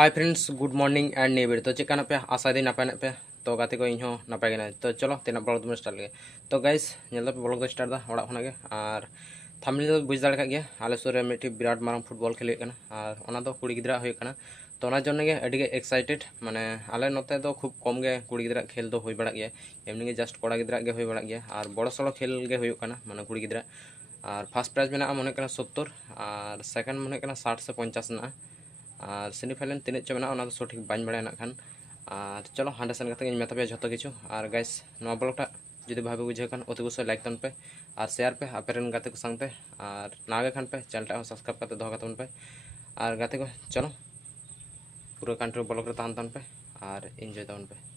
Hi friends good morning and neighbour तो check पे आशा दी नपाय पे तो गाते को इन नपाय गए तो चलो तेना ब्लॉग दो स्टार्ट लगे तो गाइस पे ब्लॉग स्टार्ट दा ओड़ा खना और थंबनेल दो बुझ दाड़े गया आले सुर रे मिट्टी विराट मारंग फुटबॉल खेल और ओना दो कुड़ी गिद्रा होय कना तो ओना जन्ने गे अडी गे एक्साइटेड माने आले नोते दो खूब कम गे कुड़ी गिद्रा खेल दो होय बड़ा गया एमनी गे जस्ट कोड़ा गिद्रा गे होय बड़ा गया और बड़ो सड़ो खेल गे होय कना माने कुड़ी गिद्रा और फर्स्ट प्राइज में मने कना 70 और सेकंड मने कना 60 से 50 ना और सेमीफाइनल तीन चो में सठिक बाñ बड़ा नाखान और चलो हाँ सेन मेता जो किचु और गैस ब्लॉगटा जुदी भावे बुझे अति अवश्य लाइक तन पे और शेयर पे आपेरन गाते को संग पे और नागे खान पे चैनल सब्सक्राइब करते दो तन पे और गाते को चलो पूरा कंट्री ब्लॉग रे तहन पे और एंजॉय तन पे।